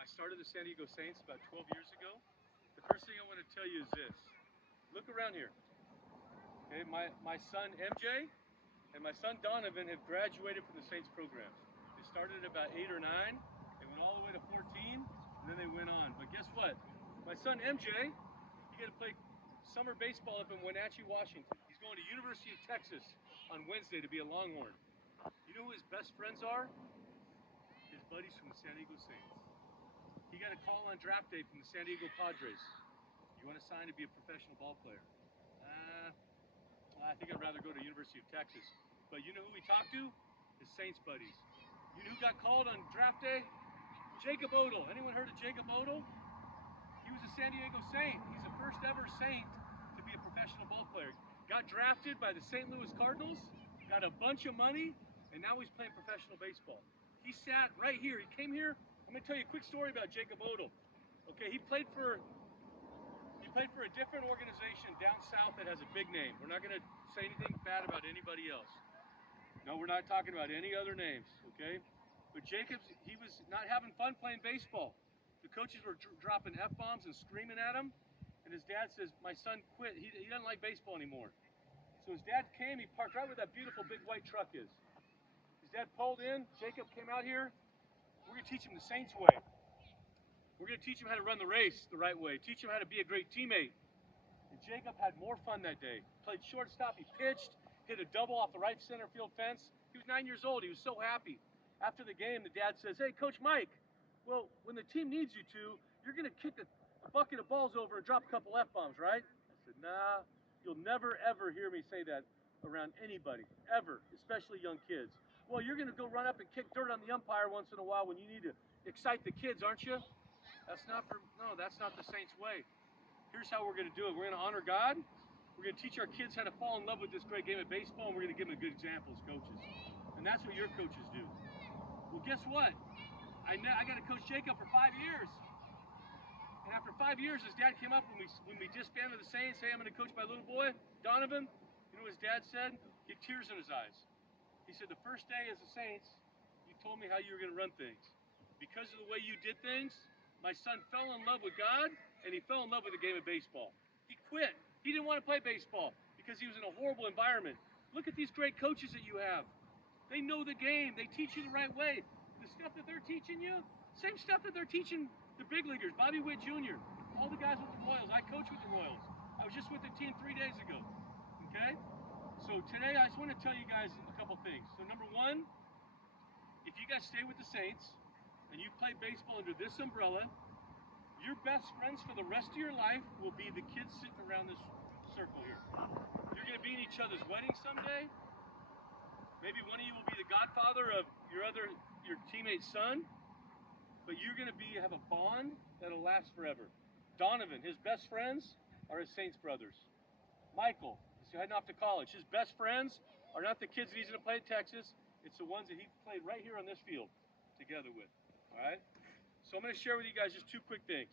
I started the San Diego Saints about 12 years ago. The first thing I want to tell you is this. Look around here. Okay, my son MJ and my son Donovan have graduated from the Saints programs. They started at about 8 or 9, they went all the way to 14, and then they went on. But guess what? My son MJ, he got to play summer baseball up in Wenatchee, Washington. He's going to University of Texas on Wednesday to be a Longhorn. You know who his best friends are? His buddies from the San Diego Saints. He got a call on draft day from the San Diego Padres. You want to sign to be a professional ball player? I think I'd rather go to University of Texas. But you know who he talked to? His Saints buddies. You know who got called on draft day? Jacob Odell. Anyone heard of Jacob Odell? He was a San Diego Saint. He's the first ever Saint to be a professional ball player. Got drafted by the St. Louis Cardinals, got a bunch of money, and now he's playing professional baseball. He sat right here. He came here. I'm going to tell you a quick story about Jacob Odell. Okay, he played for a different organization down south that has a big name. We're not going to say anything bad about anybody else. No, we're not talking about any other names, okay? But Jacobs, he was not having fun playing baseball. The coaches were dropping F-bombs and screaming at him. And his dad says, my son quit. He doesn't like baseball anymore. So his dad came, he parked right where that beautiful big white truck is. His dad pulled in, Jacob came out here. We're going to teach him the Saints way. We're going to teach him how to run the race the right way. Teach him how to be a great teammate. And Jacob had more fun that day. Played shortstop, he pitched, hit a double off the right center field fence. He was 9 years old, he was so happy. After the game, the dad says, hey, Coach Mike, well, when the team needs you to, you're going to kick a bucket of balls over and drop a couple F-bombs, right? I said, nah, you'll never, ever hear me say that around anybody, ever, especially young kids. Well, you're going to go run up and kick dirt on the umpire once in a while when you need to excite the kids, aren't you? That's not the Saints way. Here's how we're going to do it. We're going to honor God. We're going to teach our kids how to fall in love with this great game of baseball, and we're going to give them a good example as coaches. And that's what your coaches do. Well, guess what? I got to coach Jacob for 5 years. And after 5 years, his dad came up when we disbanded the Saints. Hey, I'm going to coach my little boy, Donovan. You know what his dad said? He had tears in his eyes. He said, the first day as a Saints, you told me how you were going to run things. Because of the way you did things, my son fell in love with God, and he fell in love with the game of baseball. He quit. He didn't want to play baseball because he was in a horrible environment. Look at these great coaches that you have. They know the game. They teach you the right way. The stuff that they're teaching you, same stuff that they're teaching the big leaguers, Bobby Witt Jr., all the guys with the Royals. I coach with the Royals. I was just with the team 3 days ago, okay? So today I just want to tell you guys a couple things. So number one, if you guys stay with the Saints and you play baseball under this umbrella, your best friends for the rest of your life will be the kids sitting around this circle here. You're going to be in each other's weddings someday. Maybe one of you will be the godfather of your teammate's son, but you're going to have a bond that'll last forever. Donovan, his best friends are his Saints brothers. Michael, he's heading off to college. His best friends are not the kids that he's going to play at Texas. It's the ones that he played right here on this field together with. All right? So I'm going to share with you guys just two quick things.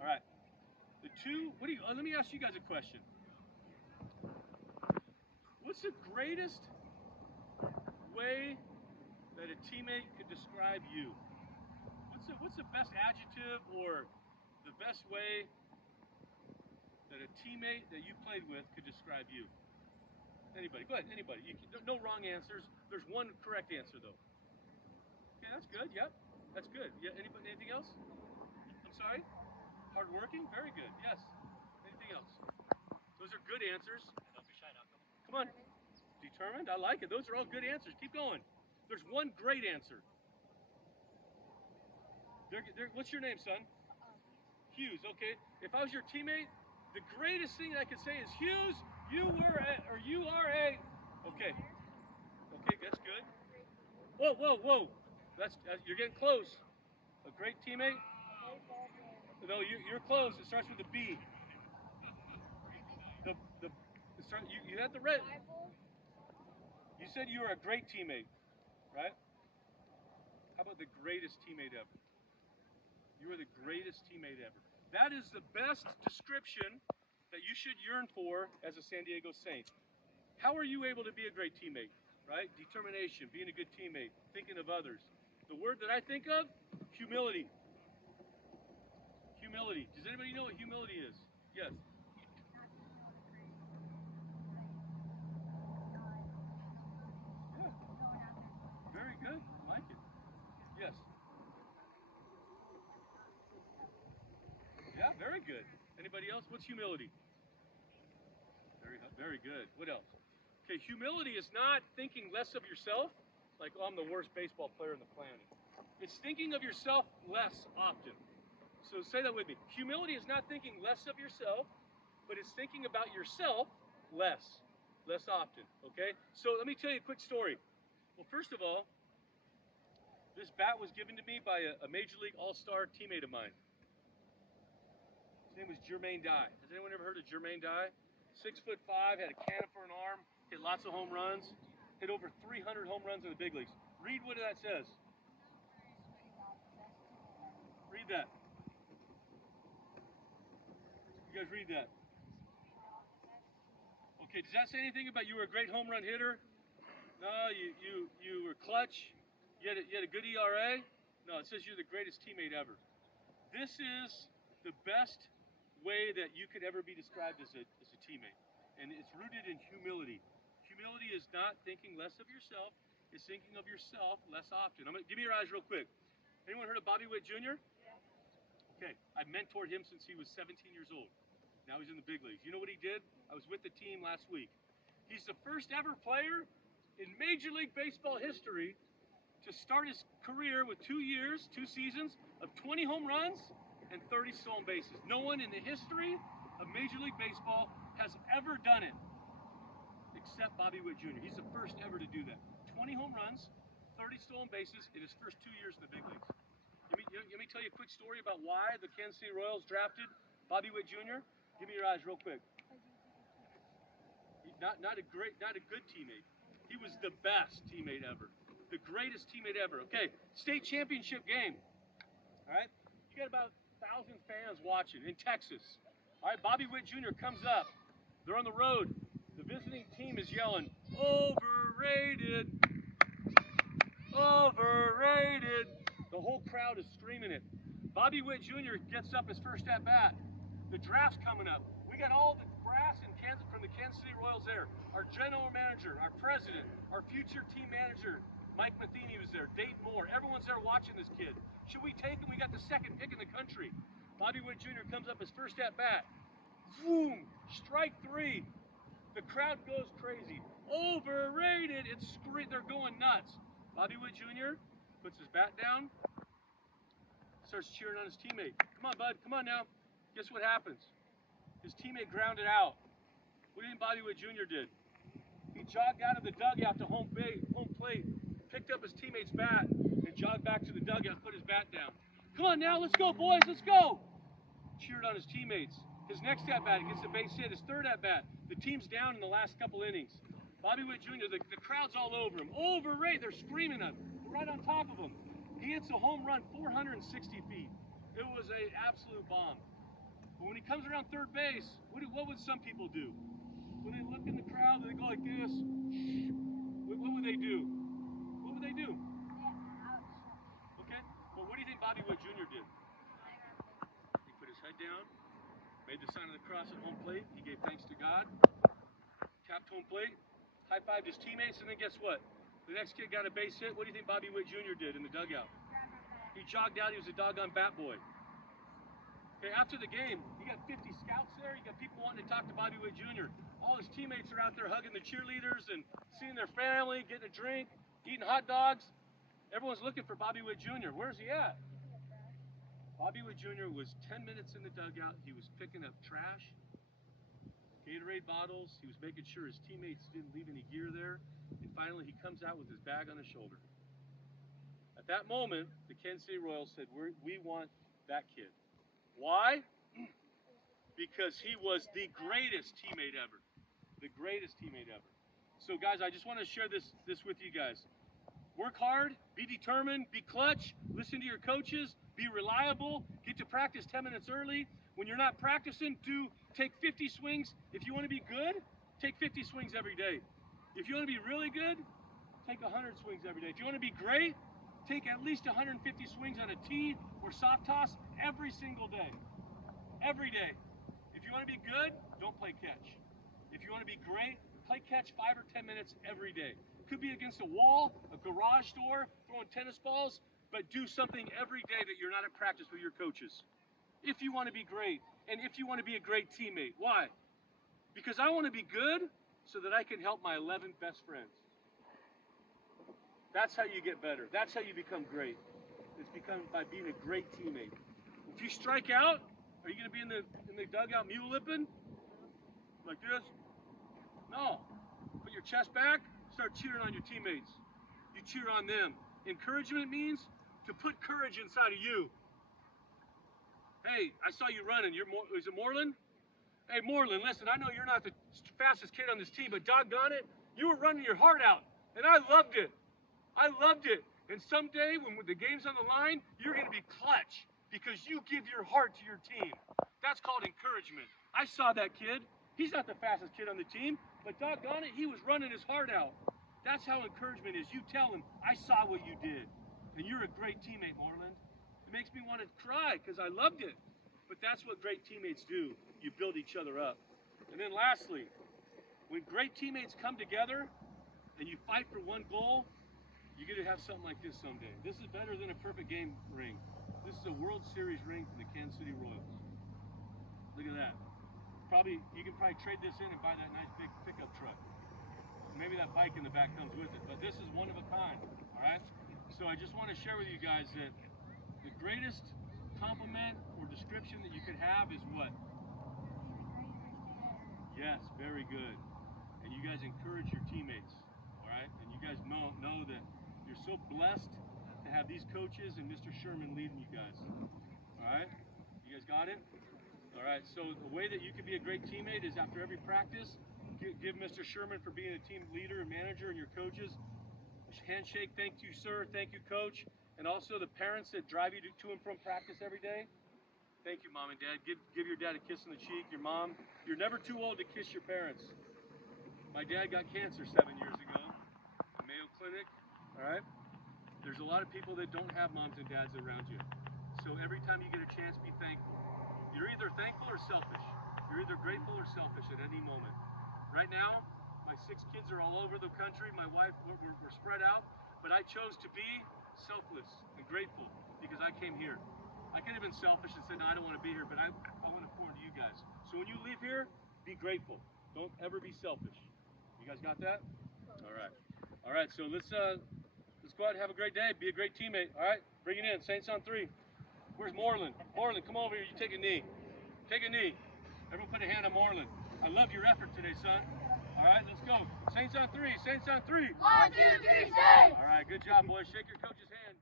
All right. Let me ask you guys a question. What's the greatest way that a teammate could describe you? What's the best adjective or the best way that a teammate that you played with could describe you? Anybody? Go ahead, anybody. No wrong answers. There's one correct answer, though. Okay, that's good. Yep, that's good. Yeah. Anybody? Anything else? I'm sorry? Hardworking? Very good. Yes. Anything else? Those are good answers. Don't be shy now. Come on. Determined? I like it. Those are all good answers. Keep going. There's one great answer. What's your name, son? Hughes. Okay. If I was your teammate, the greatest thing I could say is, Hughes, you are a. Okay. Okay, that's good. Whoa. You're getting close. A great teammate? No, you're close. It starts with a B. You had the red. You said you were a great teammate, right? How about the greatest teammate ever? You are the greatest teammate ever. That is the best description that you should yearn for as a San Diego Saint. How are you able to be a great teammate, right? Determination, being a good teammate, thinking of others. The word that I think of, humility. Humility. Does anybody know what humility is? Yes. Yeah. Very good. I like it. Yes. Yeah, very good. Anybody else? What's humility? Very good. What else? Okay, humility is not thinking less of yourself, like, oh, I'm the worst baseball player on the planet. It's thinking of yourself less often. So say that with me. Humility is not thinking less of yourself, but it's thinking about yourself less often. Okay? So let me tell you a quick story. Well, first of all, this bat was given to me by a Major League All-Star teammate of mine. His name was Jermaine Dye. Has anyone ever heard of Jermaine Dye? 6'5", had a cannon for an arm, hit lots of home runs, hit over 300 home runs in the big leagues. Read what that says. Read that. You guys read that. Okay, does that say anything about you were a great home run hitter? No, you were clutch. You had a good ERA. No, it says you're the greatest teammate ever. This is the best way that you could ever be described as a teammate, and it's rooted in humility. Humility is not thinking less of yourself; it's thinking of yourself less often. Give me your eyes real quick. Anyone heard of Bobby Witt Jr.? Okay, I mentored him since he was 17 years old. Now he's in the big leagues. You know what he did? I was with the team last week. He's the first ever player in Major League Baseball history to start his career with 2 years, 2 seasons of 20 home runs and 30 stolen bases. No one in the history of Major League Baseball has ever done it except Bobby Witt Jr. He's the first ever to do that. 20 home runs, 30 stolen bases in his first 2 years in the big leagues. Let me tell you a quick story about why the Kansas City Royals drafted Bobby Witt Jr. Give me your eyes real quick. Not a good teammate. He was the best teammate ever. The greatest teammate ever. Okay, state championship game. All right, you got about 1,000 fans watching in Texas. All right, Bobby Witt Jr. comes up. They're on the road. The visiting team is yelling, "Overrated! Overrated!" The whole crowd is screaming it. Bobby Witt Jr. gets up his first at bat. The draft's coming up. We got all the brass in Kansas from the Kansas City Royals there. Our general manager, our president, our future team manager, Mike Matheny was there. Dayton Moore. Everyone's there watching this kid. Should we take him? We got the second pick in the country. Bobby Witt Jr. comes up his first at bat. Boom! Strike 3. The crowd goes crazy. Overrated! They're going nuts. Bobby Witt Jr. puts his bat down, starts cheering on his teammate. Come on, bud. Come on now. Guess what happens? His teammate grounded out. What do you think Bobby Witt Jr. did? He jogged out of the dugout to home plate, picked up his teammate's bat, and jogged back to the dugout and put his bat down. Come on now, let's go, boys, let's go! Cheered on his teammates. His next at-bat, he gets a base hit. His third at-bat, the team's down in the last couple innings. Bobby Witt Jr., the crowd's all over him. Overrated, they're screaming at him. They're right on top of him. He hits a home run 460 feet. It was an absolute bomb. But when he comes around third base, what would some people do? When they look in the crowd, they go like this. What would they do? What would they do? Okay, well, what do you think Bobby Witt Jr. did? He put his head down, made the sign of the cross at home plate. He gave thanks to God, tapped home plate, high-fived his teammates, and then guess what? The next kid got a base hit. What do you think Bobby Witt Jr. did in the dugout? He jogged out. He was a doggone bat boy. Okay, after the game, you got 50 scouts there. You got people wanting to talk to Bobby Witt Jr. All his teammates are out there hugging the cheerleaders and seeing their family, getting a drink, eating hot dogs. Everyone's looking for Bobby Witt Jr. Where's he at? Bobby Witt Jr. was 10 minutes in the dugout. He was picking up trash, Gatorade bottles. He was making sure his teammates didn't leave any gear there. And finally, he comes out with his bag on his shoulder. At that moment, the Kansas City Royals said, we want that kid. Why? Because he was the greatest teammate ever. The greatest teammate ever. So guys, I just want to share this with you guys. Work hard, be determined, be clutch, listen to your coaches, be reliable, get to practice 10 minutes early. When you're not practicing, take 50 swings. If you want to be good, take 50 swings every day. If you want to be really good, take 100 swings every day. If you want to be great, take at least 150 swings on a tee or soft toss every single day. every day. If you want to be good, don't play catch. If you want to be great, play catch 5 or 10 minutes every day. Could be against a wall, a garage door, throwing tennis balls, but do something every day that you're not at practice with your coaches. If you want to be great, and if you want to be a great teammate. Why? Because I want to be good so that I can help my 11 best friends. That's how you get better. That's how you become great. It's become by being a great teammate. If you strike out, are you going to be in the dugout mule lipping? Like this? No. Put your chest back, start cheering on your teammates. You cheer on them. Encouragement means to put courage inside of you. Hey, I saw you running. Is it Moreland? Hey, Moreland, listen, I know you're not the fastest kid on this team, but doggone it, you were running your heart out, and I loved it. I loved it. And someday, when the game's on the line, you're going to be clutch because you give your heart to your team. That's called encouragement. I saw that kid. He's not the fastest kid on the team, but doggone it, he was running his heart out. That's how encouragement is. You tell him, I saw what you did, and you're a great teammate, Moreland. It makes me want to cry because I loved it. But that's what great teammates do. You build each other up. And then lastly, when great teammates come together and you fight for one goal, you're going to have something like this someday. This is better than a perfect game ring. This is a World Series ring from the Kansas City Royals. Look at that. You can probably trade this in and buy that nice big pickup truck. Maybe that bike in the back comes with it, but this is one of a kind, all right? So I just want to share with you guys that the greatest compliment or description that you could have is what? Yes, very good. And you guys encourage your teammates, all right? And you guys know that you're so blessed to have these coaches and Mr. Sherman leading you guys, all right? You guys got it? All right, so the way that you can be a great teammate is after every practice, give Mr. Sherman for being a team leader and manager and your coaches. Handshake, thank you, sir, thank you, coach. And also the parents that drive you to and from practice every day. Thank you, Mom and Dad. Give your dad a kiss on the cheek. Your mom, you're never too old to kiss your parents. My dad got cancer 7 years ago at Mayo Clinic, all right? There's a lot of people that don't have moms and dads around you. So every time you get a chance, be thankful. You're either thankful or selfish. You're either grateful or selfish at any moment. Right now, my 6 kids are all over the country. My wife, we're spread out, but I chose to be selfless and grateful because I came here. I could have been selfish and said, no, I don't want to be here, but I want to pour into you guys. So when you leave here, be grateful. Don't ever be selfish. You guys got that? All right. All right, so let's go out and have a great day. Be a great teammate. All right, bring it in. Saints on 3. Where's Moreland? Moreland, come over here. You take a knee. Take a knee. Everyone put a hand on Moreland. I love your effort today, son. All right, let's go. Saints on 3. Saints on 3. 1, 2, 3, Saints! All right, good job, boys. Shake your coach's hand.